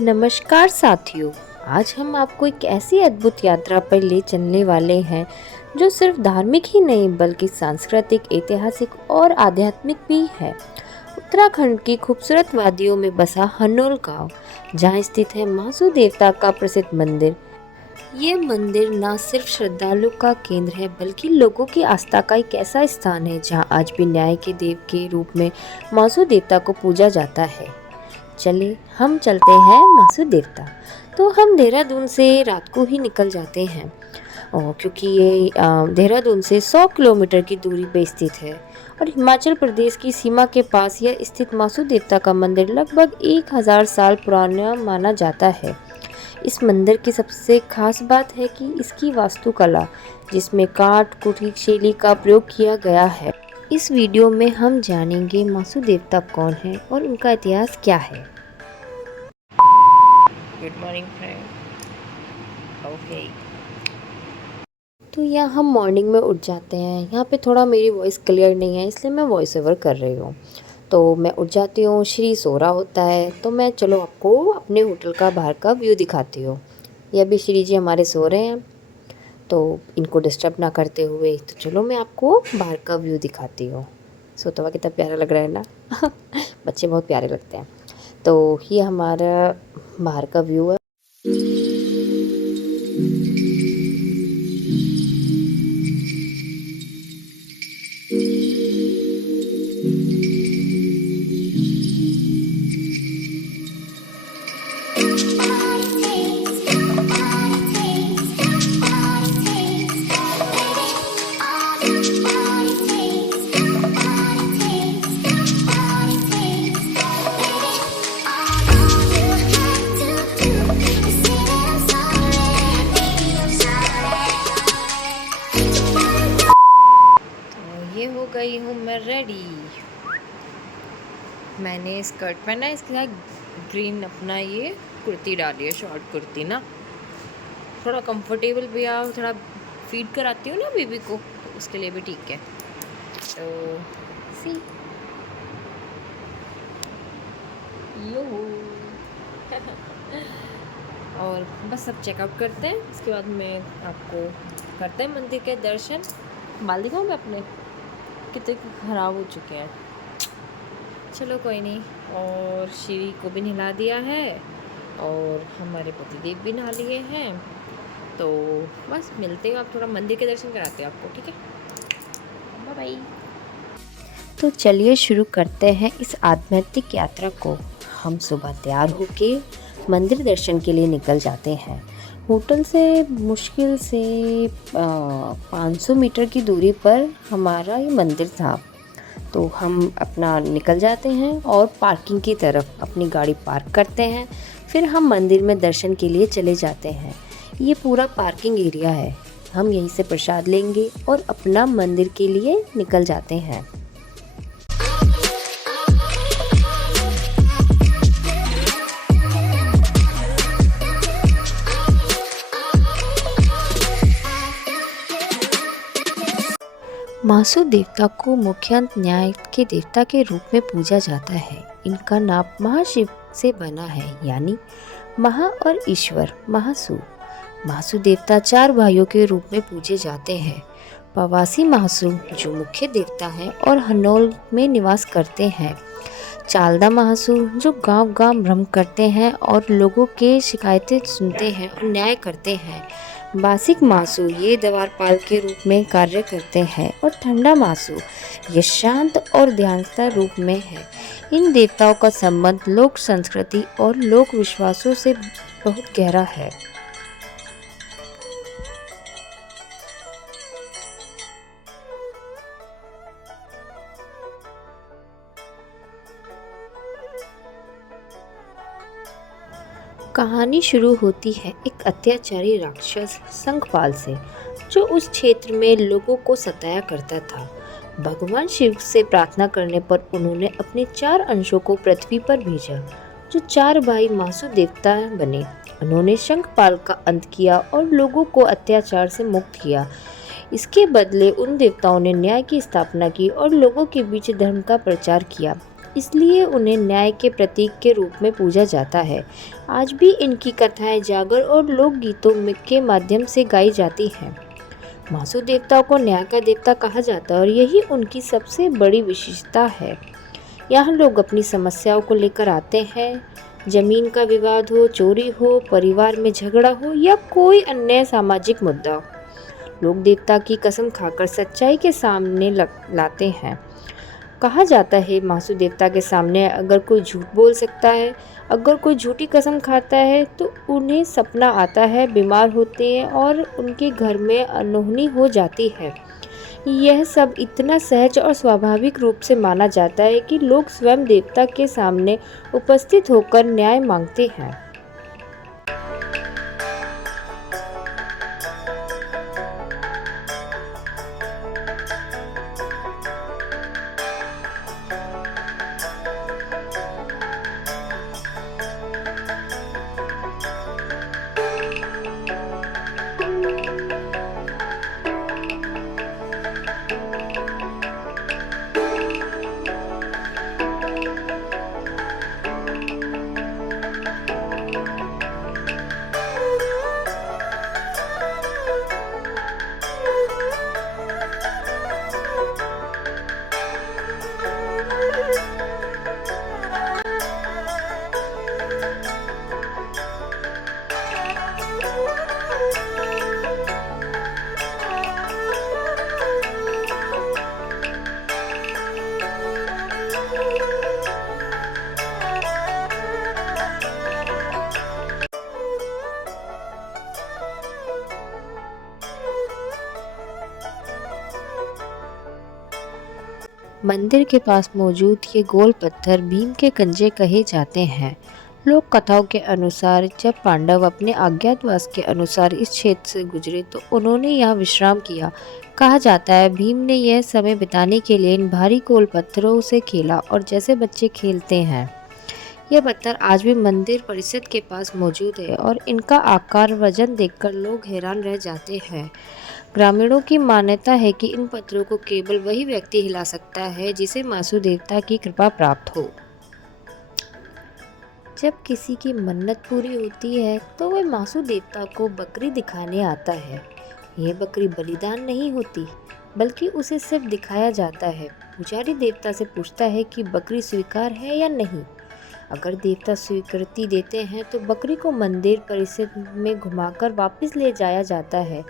नमस्कार साथियों। आज हम आपको एक ऐसी अद्भुत यात्रा पर ले चलने वाले हैं जो सिर्फ धार्मिक ही नहीं बल्कि सांस्कृतिक, ऐतिहासिक और आध्यात्मिक भी है। उत्तराखंड की खूबसूरत वादियों में बसा हनोल गांव, जहां स्थित है महासू देवता का प्रसिद्ध मंदिर। ये मंदिर न सिर्फ श्रद्धालु का केंद्र है बल्कि लोगों की आस्था का एक ऐसा स्थान है जहां आज भी न्याय के देव के रूप में महासू देवता को पूजा जाता है। चले हम चलते हैं महासू देवता। तो हम देहरादून से रात को ही निकल जाते हैं, और क्योंकि ये देहरादून से 100 किलोमीटर की दूरी पर स्थित है और हिमाचल प्रदेश की सीमा के पास यह स्थित महासू देवता का मंदिर लगभग 1000 साल पुराना माना जाता है। इस मंदिर की सबसे खास बात है कि इसकी वास्तुकला, जिसमें काठ कुटीर शैली का प्रयोग किया गया है। इस वीडियो में हम जानेंगे महासू देवता कौन है और उनका इतिहास क्या है। Good morning friend. ओके, तो यहाँ हम मॉर्निंग में उठ जाते हैं। यहाँ पे थोड़ा मेरी वॉइस क्लियर नहीं है, इसलिए मैं वॉइस ओवर कर रही हूँ। तो मैं उठ जाती हूँ, श्री सो रहा होता है, तो मैं चलो आपको अपने होटल का बाहर का व्यू दिखाती हूँ। ये अभी श्री जी हमारे सो रहे हैं, तो इनको डिस्टर्ब ना करते हुए तो चलो मैं आपको बाहर का व्यू दिखाती हूँ। सोता हुआ कितना प्यारा लग रहा है ना। बच्चे बहुत प्यारे लगते हैं। तो ये हमारा बाहर का व्यू है। ये हो गई हूँ मैं रेडी। मैंने स्कर्ट पहना है, इसके साथ ग्रीन अपना ये कुर्ती डाली है, शॉर्ट कुर्ती ना, थोड़ा कंफर्टेबल भी है, थोड़ा फीड कराती हूँ ना बेबी को, तो उसके लिए भी ठीक है। तो सी यो और बस अब चेकआउट करते हैं, इसके बाद मैं आपको करते हैं मंदिर के दर्शन। बाल दिखाऊँ मैं अपने कितने ख़राब हो चुके हैं। चलो कोई नहीं। और श्री को भी नहला दिया है और हमारे पतिदेव भी नहा लिए हैं। तो बस मिलते हैं, आप थोड़ा मंदिर के दर्शन कराते हैं आपको, ठीक है? Bye bye. तो चलिए शुरू करते हैं इस आध्यात्मिक यात्रा को। हम सुबह तैयार होके मंदिर दर्शन के लिए निकल जाते हैं। होटल से मुश्किल से 500 मीटर की दूरी पर हमारा ये मंदिर था। तो हम अपना निकल जाते हैं और पार्किंग की तरफ अपनी गाड़ी पार्क करते हैं। फिर हम मंदिर में दर्शन के लिए चले जाते हैं। ये पूरा पार्किंग एरिया है। हम यहीं से प्रसाद लेंगे और अपना मंदिर के लिए निकल जाते हैं। महासू देवता को मुख्य न्याय के देवता के रूप में पूजा जाता है। इनका नाम महाशिव से बना है, यानी महा और ईश्वर महासू। महासू देवता 4 भाइयों के रूप में पूजे जाते हैं। पवासी महासू जो मुख्य देवता हैं और हनोल में निवास करते हैं। चालदा महासू जो गांव-गांव भ्रमण करते हैं और लोगों के शिकायतें सुनते हैं और न्याय करते हैं। बासिक महासू ये द्वारपाल के रूप में कार्य करते हैं। और ठंडा महासू ये शांत और ध्यानस्थ रूप में है। इन देवताओं का संबंध लोक संस्कृति और लोक विश्वासों से बहुत गहरा है। कहानी शुरू होती है एक अत्याचारी राक्षस शंखपाल से, जो उस क्षेत्र में लोगों को सताया करता था। भगवान शिव से प्रार्थना करने पर उन्होंने अपने 4 अंशों को पृथ्वी पर भेजा, जो 4 भाई महासू देवता बने। उन्होंने शंखपाल का अंत किया और लोगों को अत्याचार से मुक्त किया। इसके बदले उन देवताओं ने न्याय की स्थापना की और लोगों के बीच धर्म का प्रचार किया। इसलिए उन्हें न्याय के प्रतीक के रूप में पूजा जाता है। आज भी इनकी कथाएं जागर और लोकगीतों के माध्यम से गाई जाती हैं। मासू देवता को न्याय का देवता कहा जाता है और यही उनकी सबसे बड़ी विशेषता है। यहाँ लोग अपनी समस्याओं को लेकर आते हैं। जमीन का विवाद हो, चोरी हो, परिवार में झगड़ा हो या कोई अन्य सामाजिक मुद्दा हो, लोग देवता की कसम खाकर सच्चाई के सामने लाते हैं। कहा जाता है मासू देवता के सामने अगर कोई झूठ बोल सकता है, अगर कोई झूठी कसम खाता है तो उन्हें सपना आता है, बीमार होते हैं और उनके घर में अनहोनी हो जाती है। यह सब इतना सहज और स्वाभाविक रूप से माना जाता है कि लोग स्वयं देवता के सामने उपस्थित होकर न्याय मांगते हैं। मंदिर के पास मौजूद ये गोल पत्थर भीम के कंजे कहे जाते हैं। लोक कथाओं के अनुसार जब पांडव अपने अज्ञातवास के अनुसार इस क्षेत्र से गुजरे तो उन्होंने यहाँ विश्राम किया। कहा जाता है भीम ने यह समय बिताने के लिए इन भारी गोल पत्थरों से खेला और जैसे बच्चे खेलते हैं। यह पत्थर आज भी मंदिर परिसर के पास मौजूद है और इनका आकार वजन देखकर लोग हैरान रह जाते हैं। ग्रामीणों की मान्यता है कि इन पत्थरों को केवल वही व्यक्ति हिला सकता है जिसे मासू देवता की कृपा प्राप्त हो। जब किसी की मन्नत पूरी होती है तो वह मासू देवता को बकरी दिखाने आता है। यह बकरी बलिदान नहीं होती बल्कि उसे सिर्फ दिखाया जाता है। पुजारी देवता से पूछता है कि बकरी स्वीकार है या नहीं। अगर देवता स्वीकृति देते हैं तो बकरी को मंदिर परिसर में घुमाकर वापस ले जाया जाता है।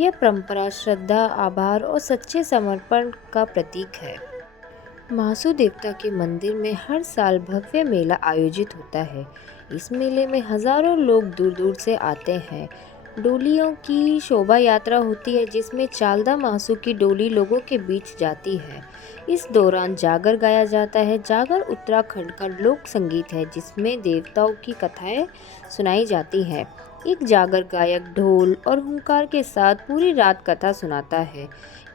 यह परंपरा श्रद्धा, आभार और सच्चे समर्पण का प्रतीक है। मासू देवता के मंदिर में हर साल भव्य मेला आयोजित होता है। इस मेले में हजारों लोग दूर दूर से आते हैं। डोलियों की शोभा यात्रा होती है जिसमें चालदा मासू की डोली लोगों के बीच जाती है। इस दौरान जागर गाया जाता है। जागर उत्तराखंड का लोक संगीत है जिसमें देवताओं की कथाएं सुनाई जाती हैं। एक जागर गायक ढोल और हुंकार के साथ पूरी रात कथा सुनाता है।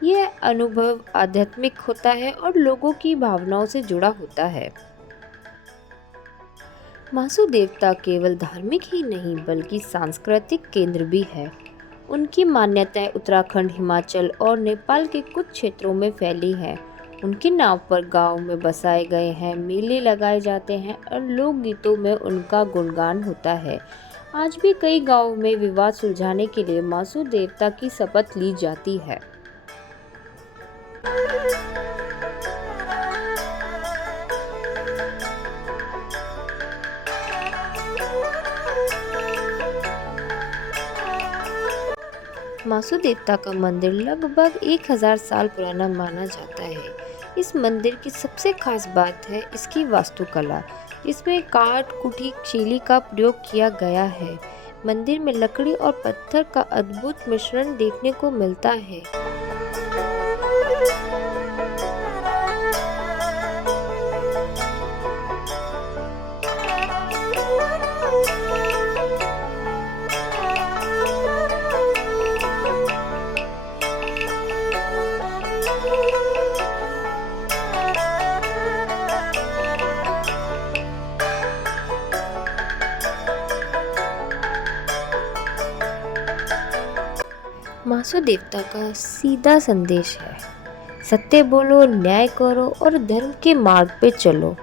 यह अनुभव आध्यात्मिक होता है और लोगों की भावनाओं से जुड़ा होता है। मासू देवता केवल धार्मिक ही नहीं बल्कि सांस्कृतिक केंद्र भी है। उनकी मान्यताएं उत्तराखंड, हिमाचल और नेपाल के कुछ क्षेत्रों में फैली है। उनके नाम पर गांव में बसाए गए हैं, मेले लगाए जाते हैं और लोकगीतों में उनका गुणगान होता है। आज भी कई गांवों में विवाद सुलझाने के लिए मासू देवता की शपथ ली जाती है। मासू देवता का मंदिर लगभग 1000 साल पुराना माना जाता है। इस मंदिर की सबसे खास बात है इसकी वास्तुकला। इसमें काठ, कुटी, शैली का प्रयोग किया गया है। मंदिर में लकड़ी और पत्थर का अद्भुत मिश्रण देखने को मिलता है। महासु देवता का सीधा संदेश है, सत्य बोलो, न्याय करो और धर्म के मार्ग पे चलो।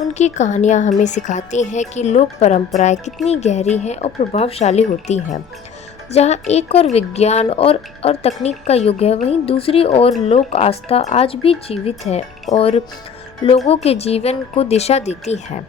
उनकी कहानियाँ हमें सिखाती हैं कि लोक परंपराएं कितनी गहरी हैं और प्रभावशाली होती हैं। जहाँ एक और विज्ञान और तकनीक का युग है, वहीं दूसरी ओर लोक आस्था आज भी जीवित है और लोगों के जीवन को दिशा देती है।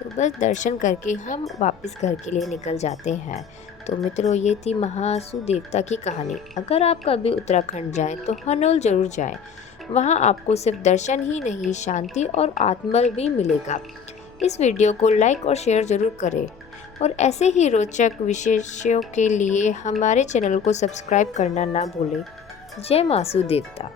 तो बस दर्शन करके हम वापस घर के लिए निकल जाते हैं। तो मित्रों, ये थी महासु देवता की कहानी। अगर आप कभी उत्तराखंड जाएं तो हनोल जरूर जाएं। वहां आपको सिर्फ दर्शन ही नहीं, शांति और आत्मबल भी मिलेगा। इस वीडियो को लाइक और शेयर जरूर करें और ऐसे ही रोचक विषयों के लिए हमारे चैनल को सब्सक्राइब करना ना भूलें। जय महासु देवता।